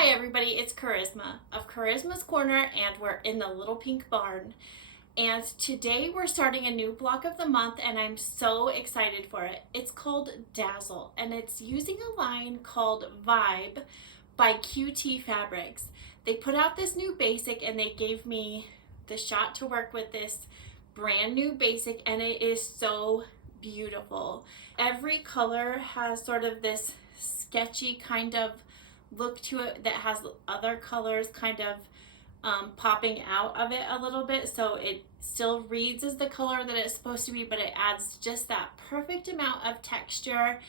Hi everybody, it's Charisma of Charisma's Corner, and we're in the Little Pink Barn. And today we're starting a new block of the month, and I'm so excited for it. It's called Dazzle, and it's using a line called Vibe by QT Fabrics. They put out this new basic, and they gave me the shot to work with this brand new basic, and it is so beautiful. Every color has sort of this sketchy kind of look to it that has other colors kind of popping out of it a little bit, so it still reads as the color that it's supposed to be, but it adds just that perfect amount of texture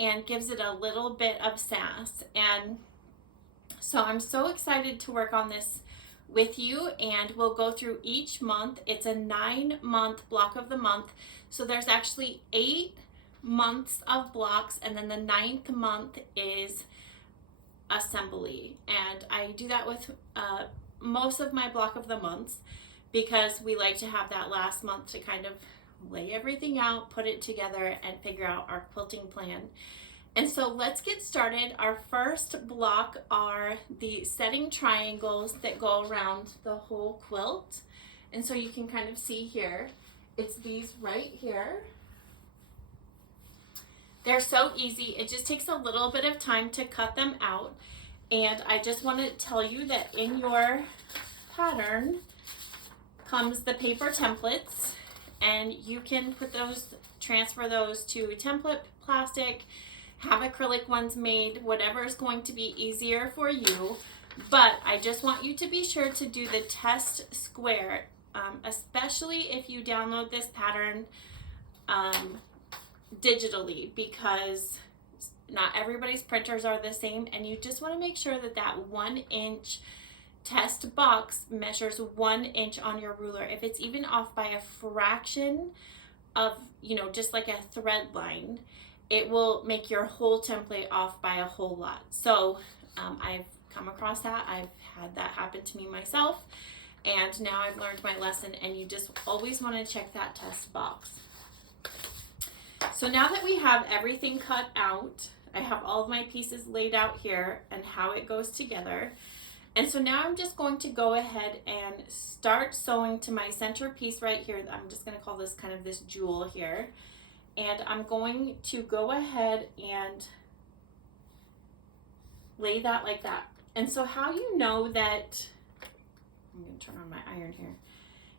and gives it a little bit of sass. And so I'm so excited to work on this with you, and we'll go through each month. It's a 9-month block of the month, so there's actually 8 months of blocks, and then the 9th month is assembly. And I do that with most of my block of the months because we like to have that last month to kind of lay everything out, put it together, and figure out our quilting plan. And so let's get started. Our first block are the setting triangles that go around the whole quilt. And so you can kind of see here, it's these right here. They're so easy. It just takes a little bit of time to cut them out. And I just want to tell you that in your pattern comes the paper templates, and you can transfer those to template plastic, have acrylic ones made, whatever is going to be easier for you. But I just want you to be sure to do the test square, especially if you download this pattern digitally, because not everybody's printers are the same, and you just want to make sure that that 1-inch test box measures 1 inch on your ruler. If it's even off by a fraction of, just like a thread line, it will make your whole template off by a whole lot. So I've come across that. I've had that happen to me myself, and now I've learned my lesson, and you just always want to check that test box. So now that we have everything cut out, I have all of my pieces laid out here and how it goes together. And so now I'm just going to go ahead and start sewing to my center piece right here. I'm just going to call this kind of this jewel here. And I'm going to go ahead and lay that like that. And so how you know that, I'm going to turn on my iron here.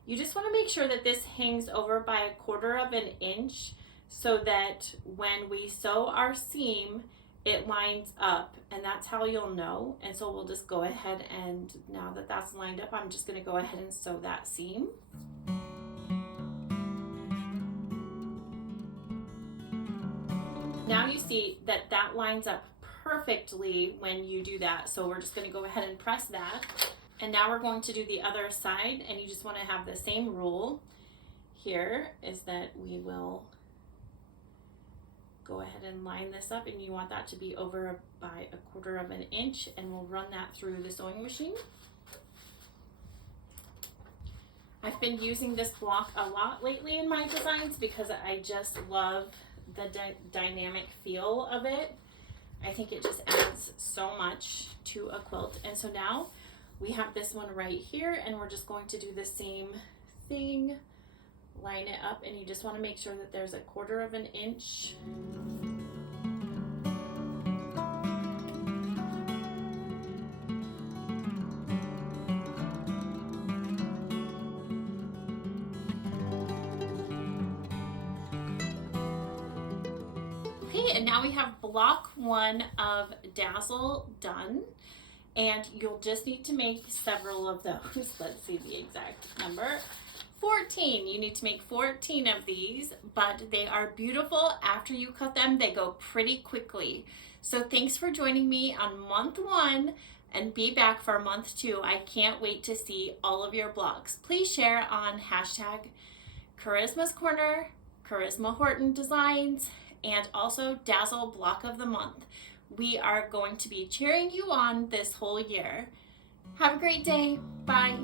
You just want to make sure that this hangs over by 1/4 of an inch, so that when we sew our seam, it lines up, and that's how you'll know. And so we'll just go ahead, and now that that's lined up, I'm just going to go ahead and sew that seam. Now you see that that lines up perfectly when you do that, so we're just going to go ahead and press that. And now we're going to do the other side, and you just want to have the same rule here, is that we will go ahead and line this up, and you want that to be over by 1/4 of an inch, and we'll run that through the sewing machine. I've been using this block a lot lately in my designs because I just love the dynamic feel of it. I think it just adds so much to a quilt. And so now we have this one right here, and we're just going to do the same thing. Line it up, and you just want to make sure that there's 1/4 of an inch. Okay, and now we have block 1 of Dazzle done, and you'll just need to make several of those. Let's see the exact number. 14. You need to make 14 of these, but they are beautiful. After you cut them, they go pretty quickly. So thanks for joining me on month 1, and be back for month 2. I can't wait to see all of your blocks. Please share on hashtag Charisma's Corner, Charisma Horton Designs, and also Dazzle Block of the Month. We are going to be cheering you on this whole year. Have a great day. Bye.